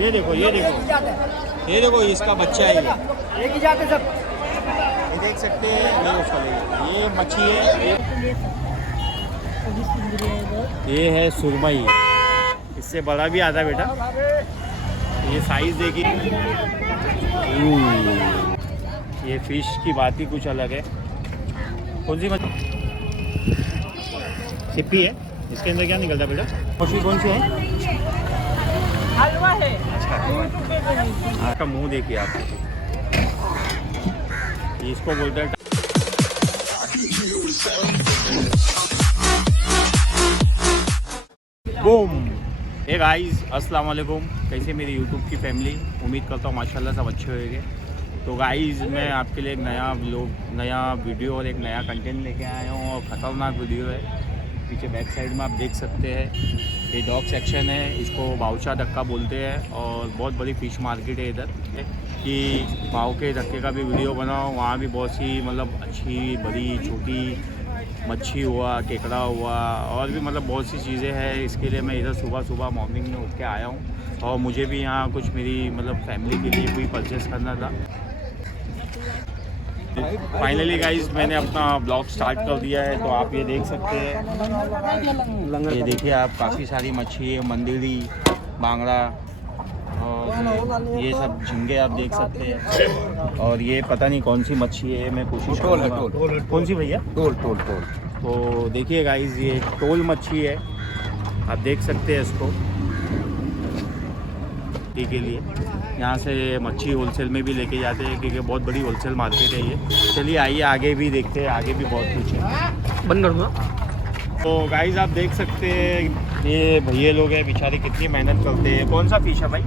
ये देखो ये देखो इसका बच्चा है ये एक ही जाते सब। ये देख सकते हैं। ये उसका ये मच्छी है ये है सुरमई। इससे बड़ा भी आता है बेटा। ये साइज देखिए। ये फिश की बात ही कुछ अलग है। कौन सी मछली? सिप्पी है। इसके अंदर क्या निकलता है बेटा? मछली कौन सी है? हलवा है। अच्छा आपका मुंह देखिए आप। इसको बोलते हैं बूम। हे गाइस अस्सलाम वालेकुम। कैसे मेरी यूट्यूब की फैमिली? उम्मीद करता हूँ माशाल्लाह सब अच्छे होंगे। तो गाइस मैं आपके लिए एक नया व्लॉग, नया वीडियो और एक नया कंटेंट लेके आया हूँ और ख़तरनाक वीडियो है। पीछे बैक साइड में आप देख सकते हैं ये डॉग सेक्शन है। इसको बाउचा धक्का बोलते हैं और बहुत बड़ी फ़िश मार्केट है इधर कि भाव के धक्के का भी वीडियो बनाओ। वहाँ भी बहुत सी मतलब अच्छी बड़ी छोटी मच्छी हुआ, केकड़ा हुआ और भी मतलब बहुत सी चीज़ें हैं। इसके लिए मैं इधर सुबह मॉर्निंग में उठ के आया हूँ और मुझे भी यहाँ कुछ मेरी मतलब फैमिली के लिए भी परचेस करना था। फाइनली गाइस मैंने अपना ब्लॉग स्टार्ट कर दिया है। तो आप ये देख सकते हैं, ये देखिए आप काफ़ी सारी मच्छी है, मंदिरी, बांगड़ा और ये सब झींगे आप देख सकते हैं। और ये पता नहीं कौन सी मच्छी है, मैं कोशिश करूँगा। कौन सी भैया? टोल। तो देखिए गाइस ये टोल मच्छी है, आप देख सकते हैं इसको के लिए। यहाँ से मच्छी होलसेल में भी लेके जाते हैं क्योंकि बहुत बड़ी होलसेल मार्केट है ये। चलिए आइए आगे भी देखते हैं, आगे भी बहुत कुछ है। बंद कर दूँगा। तो गाइस आप देख सकते हैं ये भैया लोग हैं बेचारे कितनी मेहनत करते हैं। कौन सा फिश है भाई?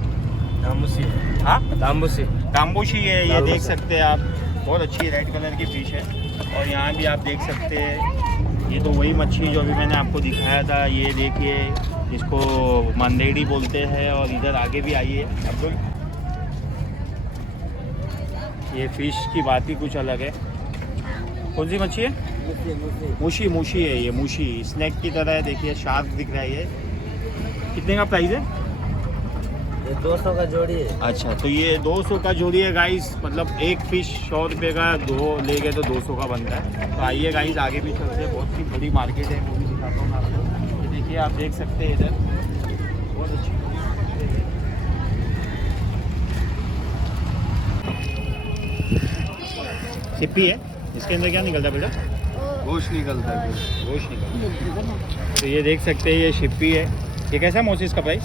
तांबूसी। हाँ तांबूसी है। ये देख सकते हैं आप, बहुत अच्छी रेड कलर की फिश है। और यहाँ भी आप देख सकते हैं ये तो वही मच्छी जो अभी मैंने आपको दिखाया था। ये देखिए इसको मंदेड़ी बोलते हैं। और इधर आगे भी आइए अब्दुल, ये फिश की बात ही कुछ अलग है। कौन सी मच्छी है? मूशी है। ये मूशी स्नैक की तरह है। देखिए शार्क दिख रहा है। ये कितने का प्राइस है? ये 200 का जोड़ी है। अच्छा तो ये 200 का जोड़ी है गाइस। मतलब एक फिश 100 रुपये का, दो ले गए तो 200 का बनता है। तो आइए गाइस आगे भी चलते हैं। बहुत सी बड़ी मार्केट है, वो भी दिखाता हूँ आपको। ये देखिए आप देख सकते हैं इधर बहुत अच्छी सिप्पी है। इसके अंदर क्या निकलता है बेटा? गोश्त निकलता है। गोश्त निकलता है। तो ये देख सकते हैं ये शिप्पी है। ये कैसा है मौसी इसका प्राइस?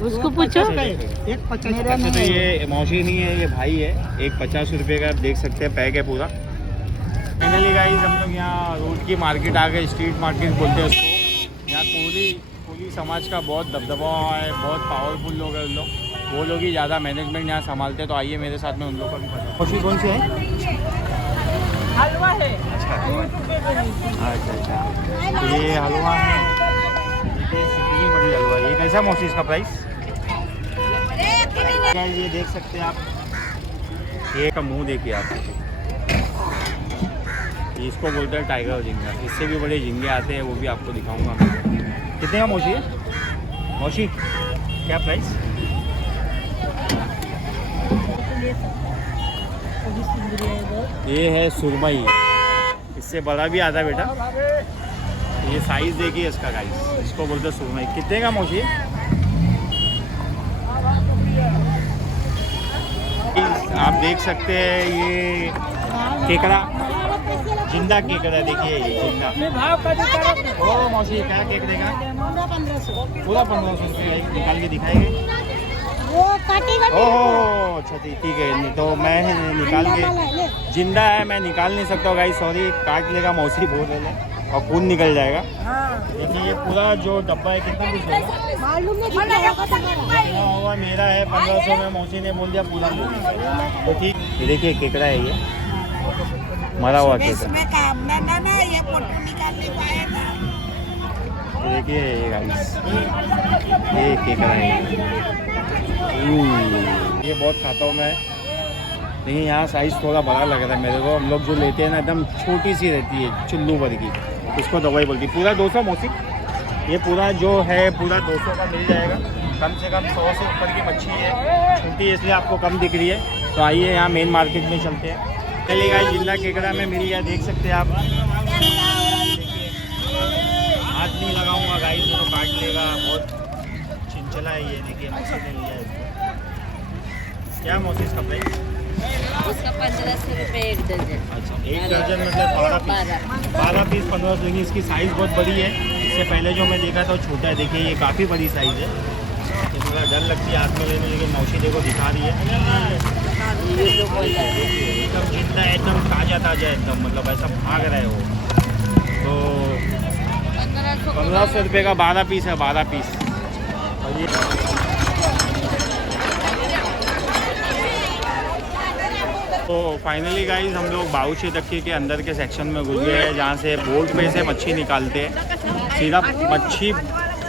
उसको पूछो। एक 50। अच्छा तो ये मौसी नहीं है, ये भाई है। एक 50 रुपये का आप देख सकते हैं, पैक है पूरा। फाइनली गाइस हम लोग यहाँ रोड की मार्केट आ गए, स्ट्रीट मार्केट बोलते हैं उसको। यहाँ कोहली समाज का बहुत दबदबा है, बहुत पावरफुल लोग हैं उन लोग। वो लोग ही ज़्यादा मैनेजमेंट यहाँ संभालते हैं। तो आइए मेरे साथ में उन लोग का भी पता। मौसी कौन सी है? हलवा है। अच्छा ये हलवा है। ये बड़ी हलवा। ये कैसा मौसी इसका प्राइस? ये देख सकते हैं आप, ये का मुंह देखिए आप। इसको बोलते हैं टाइगर झींगा। इससे भी बड़े झींगे आते हैं, वो भी आपको दिखाऊंगा मैं। कितने का मौसी है? मौसी क्या प्राइस? ये है सुरमई। इससे बड़ा भी आता है बेटा। ये साइज देखिए इसका गाइस। इसको बोलते हैं सुरमई। कितने का मौसी? आप देख सकते हैं ये केकड़ा, जिंदा केकड़ा। देखिए ये जिंदा। ओ मौसी क्या केकड़े का? पूरा 1500 रुपये निकाल के दिखाएंगे। ओह अच्छा ठीक है। तो मैं निकाल के, जिंदा है मैं निकाल नहीं सकता गाइस, सॉरी। काट लेगा मौसी बोल रहे हैं और खून निकल जाएगा। देखिए ये पूरा जो डब्बा है कितना कुछ होगा? मेरा है 1500 में, मौसी ने बोल दिया पूरा। तो ठीक ये देखिए केकड़ा है, ये मरा हुआ केकड़ा। देखिए ये गाइस ये केकड़ा है। ये बहुत खाता हूँ मैं, लेकिन यहाँ साइज़ थोड़ा बड़ा लग रहा है मेरे को। हम लोग जो लेते हैं ना एकदम छोटी सी रहती है, चुल्लू भर की। इसको दवाई बोलती। पूरा 200 मौसी? ये पूरा जो है पूरा 200 का मिल जाएगा। कम से कम 100 से ऊपर की मच्छी है। छोटी है इसलिए आपको कम दिख रही है। तो आइए यहाँ मेन मार्केट में चलते हैं। चलिए गाइस, जिला केकड़ा में मिल गया, देख सकते हैं आप। हाथ नहीं लगाऊंगा गाइस, तो काट लेगा, बहुत चिंचला है ये। देखिए मच्छी ने लिया है। क्या मौसी इसका प्राइस? उसका 1500 रुपये एक दर्जन। अच्छा, एक दर्जन मतलब 12 पीस 15। लेकिन इसकी साइज़ बहुत बड़ी है। इससे पहले जो मैं देखा था वो छोटा है। देखिए ये काफ़ी बड़ी साइज़ है। तो थोड़ा डर लगती है हाथ में लेने, लेकिन मौसी देखो दिखा रही है। एकदम जिंदा है, एकदम ताज़ा एकदम, मतलब ऐसा भाग रहा है वो। तो 1500 रुपये का 12 पीस है, 12 पीस। और ये तो फाइनली गाइस हम लोग बाउची तक्की के अंदर के सेक्शन में घुस गए हैं, जहाँ से बोट पे से मच्छी निकालते हैं। सीधा मच्छी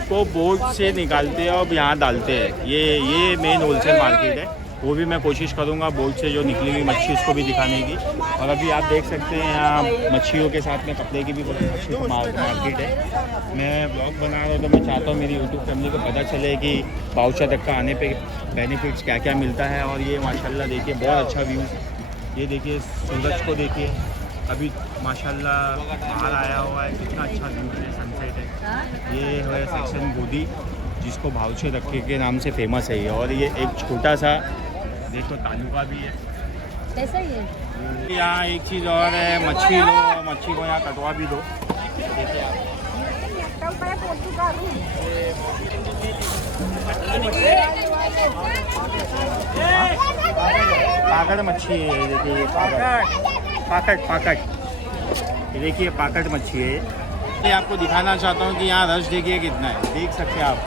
को बोट से निकालते हैं और यहाँ डालते हैं। ये मेन होलसेल मार्केट है। वो भी मैं कोशिश करूँगा बोट से जो निकली हुई मच्छी उसको भी दिखाने की। और अभी आप देख सकते हैं यहाँ मच्छियों के साथ में कपड़े की भी बहुत अच्छी मार्केट है। मैं ब्लॉग बना रहा हूँ तो मैं चाहता हूँ मेरी यूट्यूब फैमिली को पता चले कि बाउचा तक का आने पे बेनिफिट्स क्या क्या मिलता है। और ये माशाल्लाह देखिए बहुत अच्छा व्यू। ये देखिए सूरज को देखिए, अभी माशाल्लाह बाहर आया हुआ है, कितना अच्छा व्यू है, सनसेट है। ये है सेक्शन गोदी, जिसको भावचे रखे के नाम से फेमस है ये। और ये एक छोटा सा देखो तालुका भी है। कैसा ये? यहाँ एक चीज़ और है, मच्छी लो, मच्छी को यहाँ कटवा भी दो। देखिए आप, पाकड़ मच्छी है। देखिए ये पाकड़ ये देखिए पाकड़ मच्छी है। ये आपको दिखाना चाहता हूँ कि यहाँ रश देखिए कितना है, देख सकते हैं आप।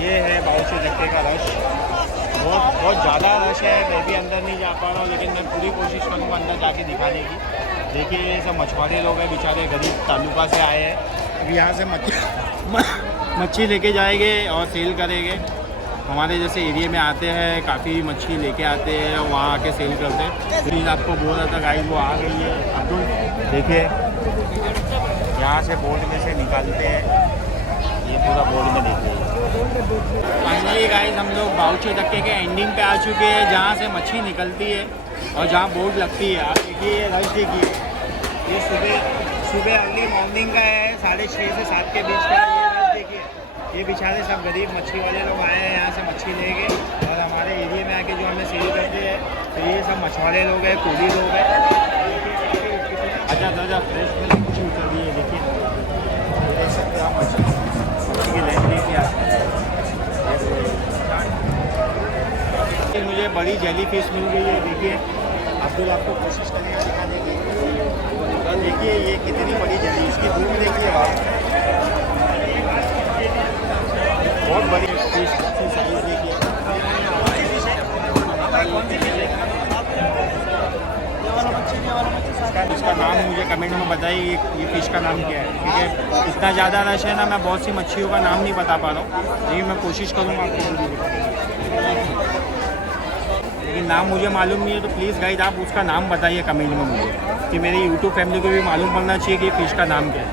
ये है बाउचे चक्के का रश, बहुत ज़्यादा रश है। मैं भी अंदर नहीं जा पा रहा हूँ, लेकिन मैं पूरी कोशिश करूँगा अंदर जाके दिखाने की। देखिए ये सब मछुआरे लोग हैं, बेचारे गरीब तालुका से आए हैं। अभी यहाँ से मच्छी लेके जाएंगे और सेल करेंगे। हमारे जैसे एरिया में आते हैं, काफ़ी मच्छी लेके आते हैं और वहाँ आके सेल करते हैं। प्लीज़ आपको बोल रहा था गाइस, वो आ गई है अब्दुल। देखिए यहाँ से बोर्ड में से निकालते हैं, ये पूरा बोर्ड में देखिए। फाइनली गाइस हम लोग बाउचे तक्के के एंडिंग पे आ चुके हैं, जहाँ से मच्छी निकलती है और जहाँ बोर्ड लगती है। आप देखिए रश देखिए, ये सुबह अर्ली मॉर्निंग का है, 6:30 से 7 के बीच का। ये रश देखिए, ये बेचारे सब गरीब मच्छी वाले लोग आए हैं यहाँ से मच्छी लेंगे। और हमारे एरिया में आके जो हमें सेल करते हैं, तो ये सब मछुआरे लोग हैं, कूली लोग हैं। ताज़ा फ्रेश मच्छी उतर रही है। देखिए देख सकते हैं आप मच्छी की लेंथ देखिए आप। मुझे बड़ी जेली फिश मिल गई है। देखिए अब्दुल आपको कोशिश करेंगे दिखाने की। देखिए ये कितनी बड़ी जेली, इसकी धूप देखिए आप, बहुत बड़ी फिश की साइज देखिए। इसका नाम मुझे कमेंट में बताइए, ये फिश का नाम क्या है, क्योंकि इतना ज़्यादा रश है ना, मैं बहुत सी मच्छियों का नाम नहीं बता पा रहा हूँ, लेकिन मैं कोशिश करूँगा आपको। लेकिन नाम मुझे मालूम नहीं है, तो प्लीज़ गाइड आप उसका नाम बताइए कमेंट में मुझे, कि मेरी यूट्यूब फैमिली को भी मालूम पड़ना चाहिए कि फिश का नाम क्या है।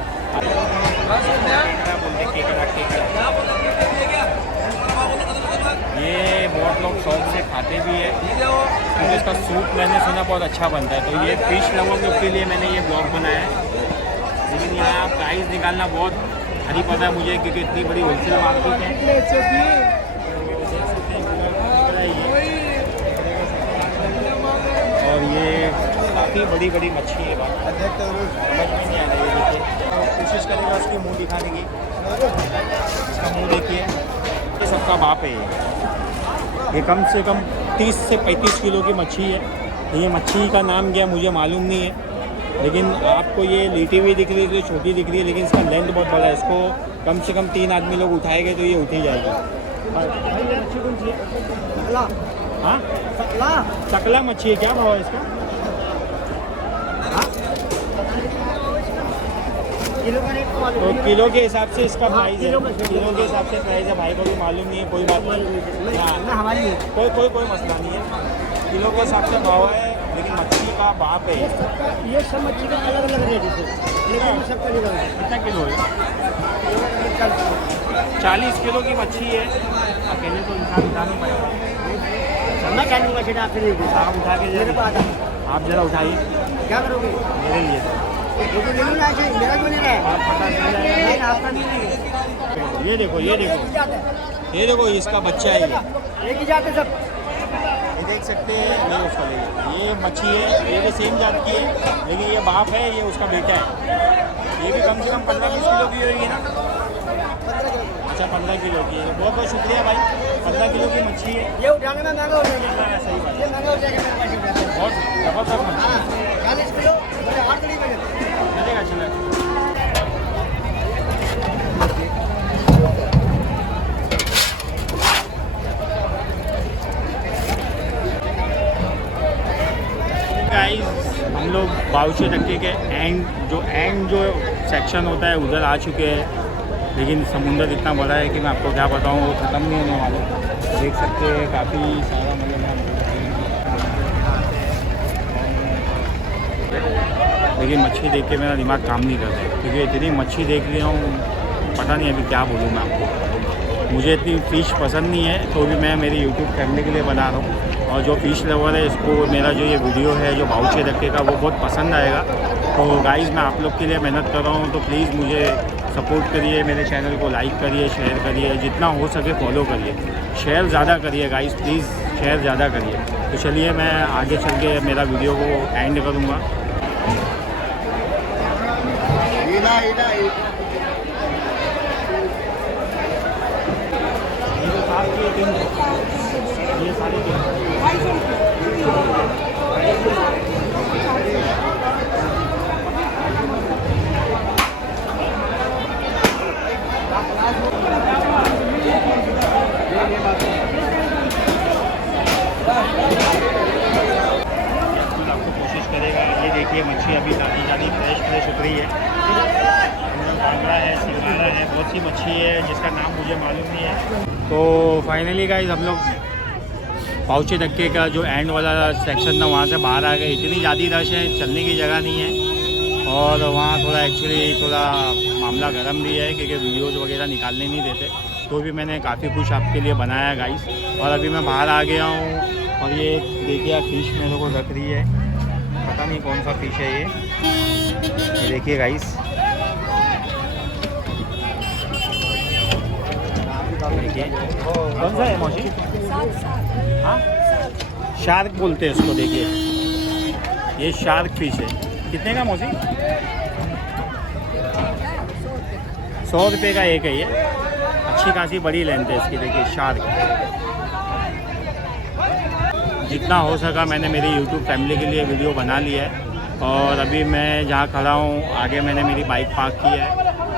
ये बहुत लोग शौक से खाते भी है, क्योंकि इसका सूप मैंने सुना बहुत अच्छा बनता है। तो ये फिश लवर्स के लिए मैंने ये ब्लॉग बनाया है। लेकिन यहाँ प्राइस निकालना बहुत भारी पता है मुझे, क्योंकि इतनी बड़ी होलसेल मार्केट है। और ये काफ़ी बड़ी बड़ी मच्छी है, बात समझ में नहीं आ रही है। देखिए कोशिश करेगा उसकी मुँह दिखाने की, इसका मुँह देखिए, ये सबका बाप है। ये कम से कम 30 से 35 किलो की मच्छी है। ये मच्छी का नाम क्या मुझे मालूम नहीं है, लेकिन आपको ये लेटी हुई दिख रही है, छोटी दिख रही है, लेकिन इसका लेंथ बहुत बड़ा है। इसको कम से कम 3 आदमी लोग उठाएंगे तो ये उठ ही जाएगी। मच्छी कौन सी है? हाँ सकला मच्छी है। क्या भाव है इसका? तो किलो के हिसाब से इसका प्राइस है, किलो के हिसाब से प्राइस है। भाई को भी मालूम नहीं है, कोई बात नहीं, कोई मसला नहीं है। किलो के हिसाब से भाव है, लेकिन मच्छी का बाप है। ये सब मच्छी का अलग अलग रेट है, लेकिन सबका अलग है। कितना किलो है? 40 किलो की मच्छी है। अकेले तो इंसान उठा नहीं पाएगा। मैं क्या लूँगा सीधा आपके लिए आप उठा के मेरे पास आता। आप जरा उठाइए क्या करोगे मेरे लिए। मेरा क्यों नहीं रहा है आप पता चल जाएगा। नहीं आपका नहीं है ये देखो एक ये देखो इसका बच्चा है ही जाते सब ये देख सकते हैं। नहीं उसका ले ये मच्छी है, ये भी सेम जात की है, लेकिन ये बाप है, ये उसका बेटा है। ये भी कम से कम 15-20 किलो की होगी ना। 15 किलो अच्छा 15 किलो की है। बहुत बहुत शुक्रिया भाई। 15 किलो की मच्छी है। ये उठाने में महंगा हो जाएगा सही बात ये महंगा हो जाएगा मेरे पास बहुत जबरदस्त मच्छी हाँ 40 किलो मुझे 8 किलो में चलेगा चलेगा। गाइस हम लोग बाउचे धक्के के एंड जो सेक्शन होता है उधर आ चुके हैं, लेकिन समुंदर इतना बड़ा है कि मैं आपको क्या बताऊँ, वो ख़त्म नहीं होने वाला। देख सकते हैं काफ़ी सारा मतलब लेकिन मच्छी देख के मेरा दिमाग काम नहीं करता, क्योंकि इतनी मच्छी देख लिया हूँ, पता नहीं अभी क्या बोलूँ मैं आपको। मुझे इतनी फ़िश पसंद नहीं है, तो भी मैं मेरी यूट्यूब फैमिली के लिए बना रहा हूँ। और जो फ़िश लवर है इसको मेरा जो ये वीडियो है जो बाउचे धक्के का वो बहुत पसंद आएगा। तो गाइज़ मैं आप लोग के लिए मेहनत कर रहा हूँ, तो प्लीज़ मुझे सपोर्ट करिए, मेरे चैनल को लाइक करिए, शेयर करिए, जितना हो सके फॉलो करिए। शेयर ज़्यादा करिए गाइज़, प्लीज़ शेयर ज़्यादा करिए। तो चलिए मैं आगे चल के मेरा वीडियो को एंड करूँगा। ये सारे आपको कोशिश करेगा। ये देखिए मच्छी अभी ताज़ी फ्रेश उतरी है। बांगड़ा है, सिंगारा है, बहुत सी मच्छी है जिसका नाम मुझे मालूम नहीं है। तो फाइनली गाइस हम लोग बाउचे धक्के का जो एंड वाला सेक्शन था वहाँ से बाहर आ गए। इतनी ज़्यादा रश है, चलने की जगह नहीं है, और वहाँ थोड़ा एक्चुअली मामला गर्म भी है, क्योंकि वीडियोज़ वगैरह निकालने नहीं देते। तो भी मैंने काफ़ी कुछ आपके लिए बनाया गाइस। और अभी मैं बाहर आ गया हूँ, और ये देखिए फ़िश मेरे को रख रही है, पता नहीं कौन सा फ़िश है ये देखिए गाइस। कौन सा है मौसी? हाँ शार्क बोलते हैं इसको। देखिए ये शार्क फिश है। कितने का मौसी? 100 रुपये का एक है ये। अच्छी खासी बड़ी लेंथ है इसकी। देखिए शार्क। जितना हो सका मैंने मेरी यूट्यूब फैमिली के लिए वीडियो बना लिया है। और अभी मैं जहाँ खड़ा हूँ आगे मैंने मेरी बाइक पार्क की है,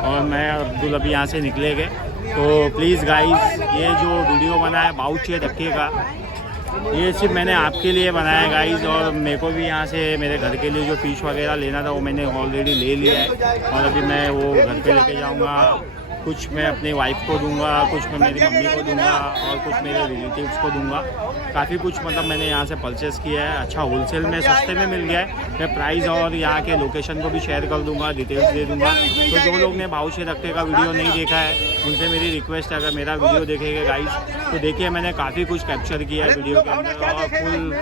और मैं अब्दुल अभी यहाँ से निकले गए। तो प्लीज़ गाइस ये जो वीडियो बना है बाउचे धक्के का, ये सिर्फ मैंने आपके लिए बनाया गाइस। और मेरे को भी यहाँ से मेरे घर के लिए जो फ़िश वगैरह लेना था वो मैंने ऑलरेडी ले लिया है, और अभी मैं वो घर पे लेके जाऊँगा। कुछ मैं अपनी वाइफ को दूंगा, कुछ मैं मेरी मम्मी को दूंगा, और कुछ मेरे रिलेटिव्स को दूंगा। काफ़ी कुछ मतलब मैंने यहाँ से परचेज़ किया है। अच्छा होलसेल में सस्ते में मिल गया है। मैं प्राइस और यहाँ के लोकेशन को भी शेयर कर दूंगा, डिटेल्स दे दूंगा। तो जो लोग ने बाउचे धक्के का वीडियो नहीं देखा है उनसे मेरी रिक्वेस्ट है, अगर मेरा वीडियो देखेंगे गाइस तो देखिए मैंने काफ़ी कुछ कैप्चर किया है वीडियो के अंदर, और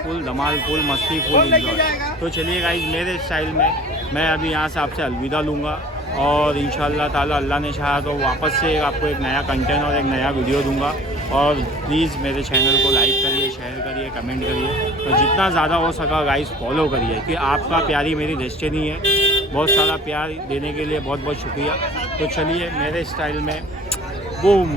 फुल धमाल, फुल मस्ती, फुल इंजॉय। तो चलिए गाइस मेरे स्टाइल में मैं अभी यहाँ से आपसे अलविदा लूँगा, और इंशाअल्लाह ताला अल्लाह ने चाहा तो वापस से आपको एक नया कंटेंट और एक नया वीडियो दूंगा। और प्लीज़ मेरे चैनल को लाइक करिए, शेयर करिए, कमेंट करिए, और जितना ज़्यादा हो सका गाइस फॉलो करिए, कि आपका प्यार ही मेरी डेस्टिनी है। बहुत सारा प्यार देने के लिए बहुत बहुत शुक्रिया। तो चलिए मेरे स्टाइल में बूम।